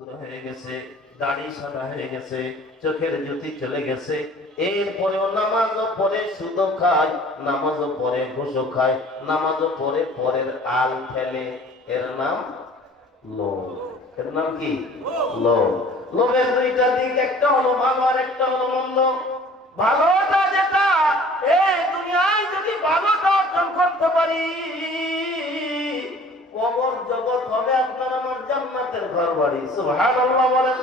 তুলে হয়ে গেছে, দাড়ি সাদা হয়ে গেছে, চোখের জ্যোতি চলে গেছে, এরপরেও নামাজও পড়ে, সুদও খায়, নামাজও পড়ে, ঘুষও খায়, নামাজও পড়ে, পরের আল ফেলে। এর নাম লোভ। এর নাম কি? লোভ। লোভের দুইটা দিক, একটা হলো ভালো আর একটা হলো মন্দ। ভালোটা যেটা, এই দুনিয়ায় যদি ভালোটা অর্জন করতে পারি, কবর জগৎ হবে আপনার আমার জান্নাতের ঘর বাড়ি। সুবহানাল্লাহ বলেন।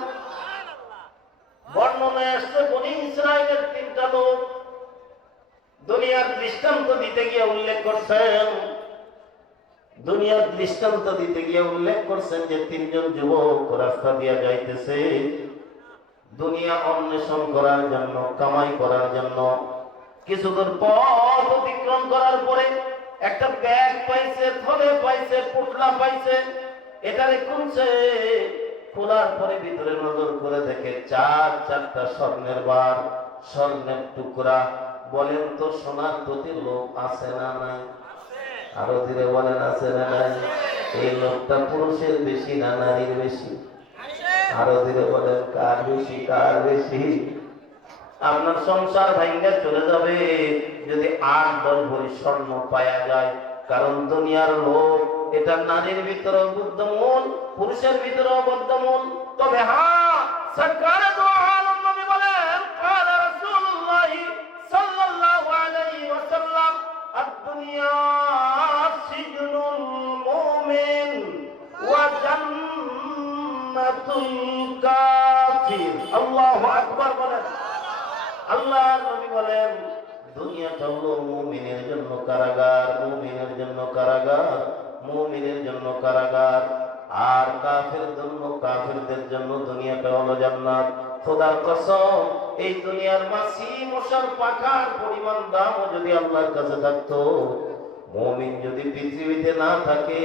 বর্ণনায় আসছে বনি ইসরাইলের তিনটা লোক দুনিয়ার দৃষ্টান্ত দিতে গিয়ে উল্লেখ করছেন, দুনিয়ার দৃষ্টান্ত দিতে গিয়ে উল্লেখ করছেন যে তিনজন যুবক রাস্তা দিয়ে যাইতেছে দুনিয়া অন্বেষণ করার জন্য, কামাই করার জন্য। কিছুদূর পথ অতিক্রম করার পরে একটা ব্যাগ পাইছে, থলে পাইছে, পুটলা পাইছে, এটারে খুলছে। খোলার পরে ভিতরে নজর করে দেখে চারটা স্বর্ণের বার, স্বর্ণের টুকরা। বলেন তো সোনার প্রতি লোভ আছে না নাই? আরো ধীরে বলেন, আছে না নাই? এই লোভটা পুরুষের বেশি না নারীর বেশি? আরো ধীরে বলেন, কার বেশি? কার বেশি? আপনার সংসার ভাঙ্গা চলে যাবে যদি 8-10 ভরি স্বর্ণ পাওয়া যায়। কারণ দুনিয়ার লোভ এটা নারীর ভিতরেও বুদ্ধমূল, পুরুষের ভিতরেও বুদ্ধমূল। তবে হ্যাঁ, সরকারে দো আলম নবী বলেন, قال رسول الله صلى الله عليه وسلم الدنيا سجن المؤمن وجنة الكافر। আল্লাহু আকবার বলেন। আল্লাহ নবী বলেন, দুনিয়াটা হলো মুমিনের জন্য কারাগার, মুমিনের জন্য কারাগার, মুমিনের জন্য কারাগার। আর কাফের জন্য, কাফেরদের জন্য দুনিয়াটা হলো জান্নাত। খোদার কসম, এই দুনিয়ার মাছি মশার পাখার পরিমাণ দামও যদি আল্লাহর কাছে থাকতো, মুমিন যদি পৃথিবীতে না থাকে,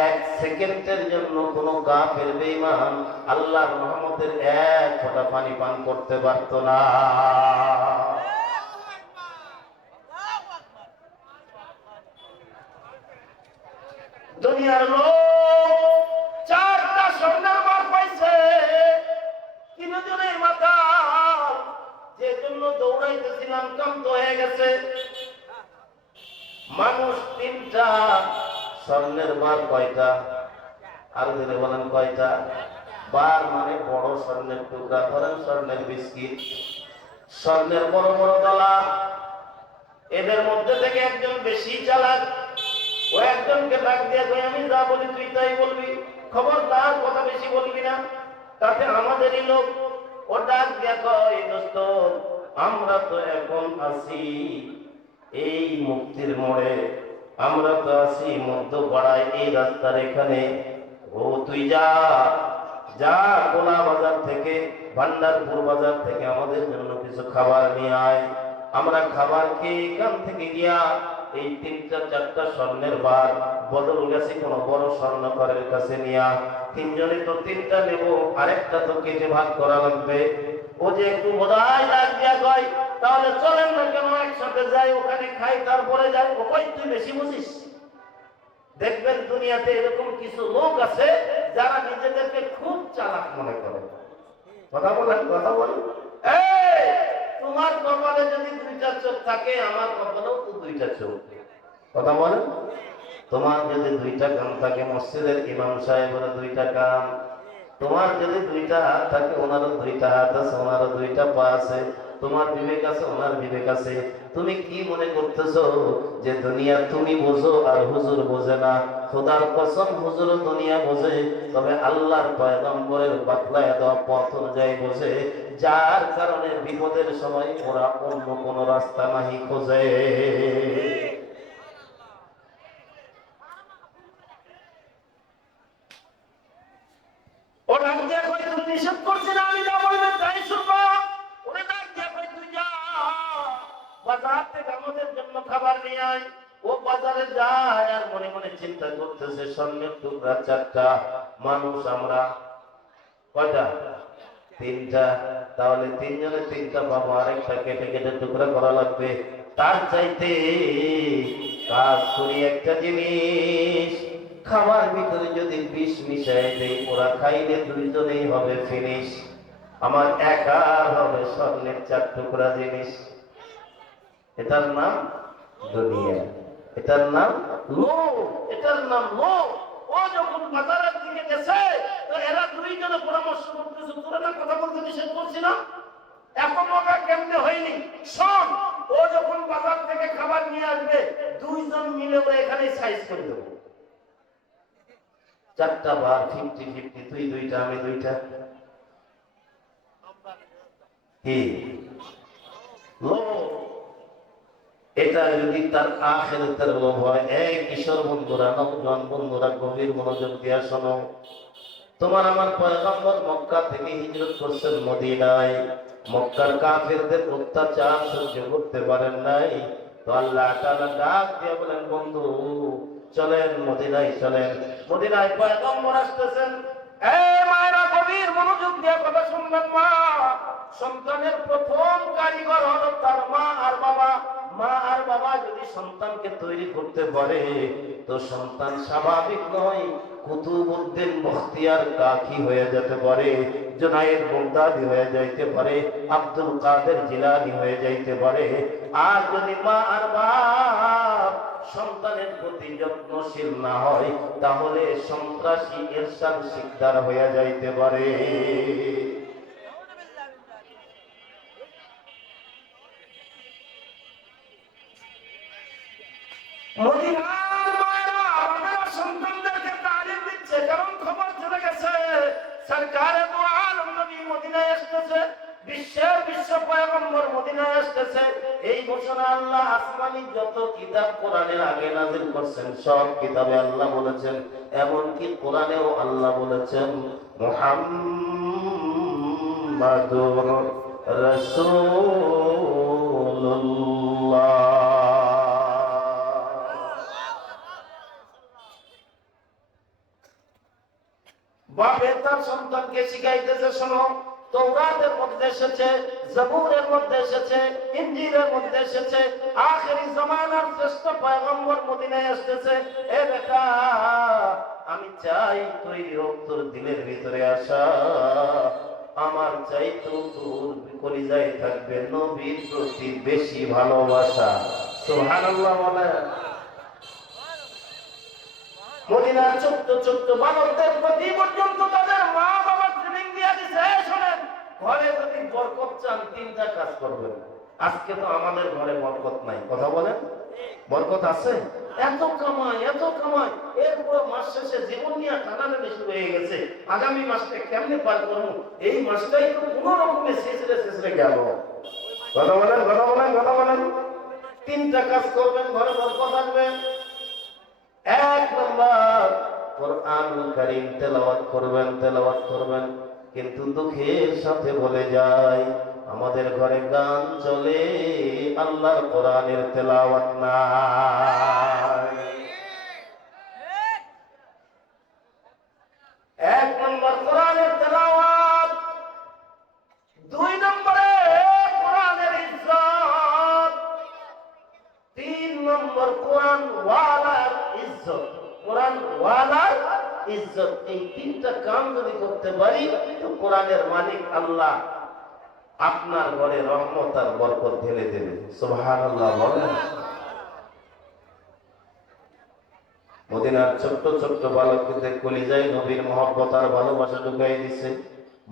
1 সেকেন্ডের জন্য কোনো কাফের বেঈমান আল্লাহর রহমতের 1 ফোঁটা পানি পান করতে পারত না। দুনিয়ার লোক 4টা স্বর্ণের বার পাইছে, তিনজনের মাথা যে জন্য দৌড়াইতেছিলাম ক্লান্ত হয়ে গেছে। মানুষ 3টা স্বর্ণের বার কয়টা? আর যদি বলেন কয়টা? বার মানে বড় স্বর্ণের টুকরা, ধরেন স্বর্ণের বিস্কিট, স্বর্ণের বড় বড় দলা। এদের মধ্যে থেকে একজন বেশি চালাক, ও একজনকে ডাক দিয়ে কই, আমি যা বলি তুই তাই বলবি, খবরদার কথা বেশি বলবি না, তাতে আমাদেরই লোক। ও ডাক দিয়ে কয়, দোস্ত আমরা তো এখন আছি এই মুক্তির মোড়ে, আমরা তো আছি মধ্যপাড়ায়, এই রাস্তার এখানে। ও তুই যা যা, কোলা বাজার থেকে, ভান্ডারপুর বাজার থেকে আমাদের জন্য কিছু খাবার নিয়ে আয়। আমরা খাবার খেয়ে এখান থেকে গিয়া এই 3-4টা স্বর্ণের বার বদল গেছে কোন বড় স্বর্ণকারের কাছে নিয়া, 3জনে তো 3টা নেব, আরেকটা তো কেটে ভাগ করা লাগবে। ও যে একটু বোধায় ডাক দিয়া কয়, তাহলে চলেন না কেন একসাথে যাই, ওখানে খাই তারপরে যাই। ও কই, তুই বেশি বুঝিস। দেখবেন দুনিয়াতে এরকম কিছু লোক আছে যারা নিজেদেরকে খুব চালাক মনে করে। কথা বলেন, কথা বলেন। এই তোমার কপালে যদি 2টা চোখ থাকে, আমার কপালেও তো 2টা চোখ। কথা বলেন। তোমার যদি 2টা কান থাকে, মসজিদের ইমাম সাহেবের 2টা কান। তোমার যদি 2টা হাত থাকে, ওনারও 2টা হাত আছে, ওনারও 2টা পা আছে। তোমার বিবেক আছে, ওনার বিবেক আছে। তুমি কি মনে করতেছো যে দুনিয়া তুমি বোঝো আর হুজুর বোঝে না? খোদার কসম, হুজুর দুনিয়া বোঝে, তবে আল্লাহর পয়গম্বরের বাতলায় দেওয়া পথ অনুযায়ী বোঝে, যার কারণে বিপদের সময় ওরা অন্য কোন রাস্তা নাহি খোঁজে। ওরা যে কই, তুমি নিষেধ করছি না, আমি যা বলবেন তাই শুনবো। ওরা ডাক দিয়ে কই, তুই যা বাজার থেকে আমাদের জন্য খাবার নিয়ে আয়। ও বাজারে যায় আর মনে মনে চিন্তা করতেছে, স্বর্ণের টুকরা 4টা, মানুষ আমরা কয়টা? 3টা। তাহলে 3জনে 3টা পাবো, আরেকটা কেটে কেটে টুকরা করা লাগবে। তার চাইতে কাজ করি একটা জিনিস, খাবার ভিতরে যদি বিষ মিশাই দেই, ওরা খাইলে দুইজনেই হবে ফিনিশ। আমার একা হবে স্বর্ণের 4 টুকরা জিনিস। এটার নাম দুনিয়া, এটার নাম লোভ, এটার নাম লোভ। ও যখন বাজারের দিকে গেছে, তো এরা দুইজনে পরামর্শ করতেছে, তোরা না কথা বলতে নিষেধ করছি না, এখন ওটা কেমনে হয়নি শোন। ও যখন বাজার থেকে খাবার নিয়ে আসবে, দুইজন মিলে ওরা এখানে সাইজ করে দেবো। 4টা বার 50-50, তুই 2টা আমি 2টা। কি লোভ? এটা যদি তার আখিরাতের লোভ হয়, এই কিশোর বন্ধুরা, নওজোয়ান বন্ধুরা, গভীর মনোযোগ দিয়া শোনো। তোমার আমার পয়গম্বর মক্কা থেকে হিজরত করছেন মদিনায়। মক্কার কাফেরদের অত্যাচার সহ্য করতে পারেন নাই, তো আল্লাহ তাআলা ডাক দিয়ে বলেন, বন্ধু চলেন মদিনায়, চলেন মদিনায়। পয়গম্বর আসতেছেন। এই মায়েরা গভীর মনোযোগ দিয়ে কথা শুনবেন। মা সন্তানের প্রথম কারিগর হলো তার মা আর বাবা। মা আর বাবা যদি সন্তানকে তৈরি করতে পারে, তো সন্তান স্বাভাবিক নয়, কুতুবউদ্দিন বখতিয়ার কাকি হয়ে যেতে পারে, জুনায়েদ বাগদাদি হয়ে যাইতে পারে, আব্দুল কাদের জিলানী হয়ে যাইতে পারে। আর যদি মা আর বাপ সন্তানের প্রতি যত্নশীল না হয়, তাহলে সন্ত্রাসী এরশাদ শিকদার হয়ে যাইতে পারে। মদিনার মায়েরা বাবারা সন্তানদেরকে তালিম দিচ্ছে, কারণ খবর চলে গেছে সরকারে দু আলম নবী মদিনায় আসতেছে, বিশ্ব পয়গম্বর মদিনায় আসতেছে। এই ঘোষণা আল্লাহ আসমানি যত কিতাব কোরআনের আগে নাযিল করছেন, সব কিতাবে আল্লাহ বলেছেন, এমনকি কোরআনেও আল্লাহ বলেছেন মুহাম্মাদুর রাসূলুল্লাহ। বাপে তার সন্তানকে শিখাইতেছে, শোনো, তওরাতের মধ্যে এসেছে, জবুরের মধ্যে এসেছে, ইনজিলের মধ্যে এসেছে, আখেরি জামানার শ্রেষ্ঠ পয়গম্বর মদিনায় আসতেছে। এ বেটা, আমি চাই তৈরি হোক তোর দিলের ভিতরে আসা, আমার চাই তো তোর কলিজায় থাকবে নবীর প্রতি বেশি ভালোবাসা। সুবহানাল্লাহ বলে। মদিনার ছোট্ট বালকদের প্রতি পর্যন্ত তাদের মা বাবা ট্রেনিং দিয়ে দিচ্ছে, শোনেন, ঘরে যদি বরকত চান 3টা কাজ করবেন। আজকে তো আমাদের ঘরে বরকত নাই, কথা বলেন, বরকত আছে? এত কামাই, এত কামাই, এরপরে মাস শেষে জীবন নিয়ে টানাটানি শুরু হয়ে গেছে, আগামী মাসটা কেমনে পার করবো, এই মাসটাই তো কোনো রকমের শেষে গেল। কথা বলেন, কথা বলেন, কথা বলেন। 3টা কাজ করবেন, ঘরে বরকত আসবে। 1 নম্বর, কোরআনুল কারীম তেলাওয়াত করবেন। কিন্তু দুঃখের সাথে বলে যায়, আমাদের ঘরে গান চলে, আল্লাহর কোরআনের তেলাওয়াত নাই। 1 নম্বর কোরআনের তেলাওয়াত, 2 নম্বরে কোরআনের ইজ্জত, 3 নম্বর কোরআন ওয়ালার ইজ্জত। কোরআন ওয়ালার ইজ্জত, এই 3টা কাম যদি করতে পারি, তো কোরআনের মালিক আল্লাহ আপনার ঘরে রহমত আর বরকত ঢেলে দেবে। সুবহানাল্লাহ বলেন। মদিনার ছোট্ট বালকদের কলিজায় নবীর মহব্বত আর ভালোবাসা ঢুকাই দিছে,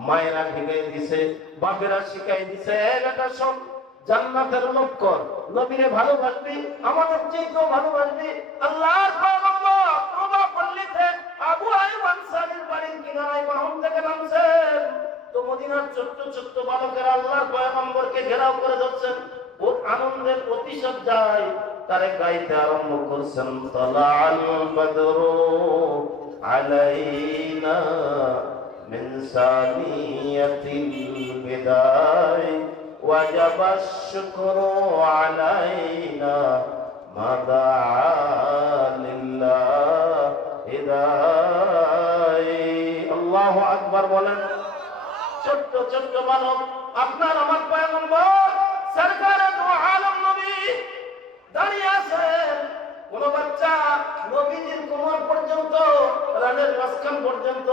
মায়েরা ঢুকাই দিছে, বাপেরা শিখাই দিছে, এটা শোন, জান্নাতের লক্ষণ, নবীরে ভালোবাসবি, আমাদের চেয়েও ভালোবাসবি। আল্লাহর পয়গম্বর তওবা পল্লীতে আবু আইয়ুব আনসারীর বাড়ির কিনারায় মাহম থেকে নামছেন, তো মদিনার ছোট্ট বালকেরা আল্লাহর পয়গম্বরকে ঘেরাও করে ধরছেন, ও আনন্দের প্রতিশোধ যায়, তারে গাইতে আরম্ভ করছেন, তালাল বদরু আলাইনা মিন সানিয়াতিল বিদায় وجب الشكر علينا ما دعا لله هداي الله আকবার বলেন। ছোট্ট বালক, আপনার আমার পয়গম্বর সরকারে দু আলম নবী দাঁড়িয়ে আছেন, কোন বাচ্চা নবীজির কোমর পর্যন্ত রানের মাঝখান পর্যন্ত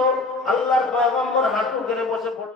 আল্লাহর পয়গম্বর হাঁটু গেড়ে বসে পড়ে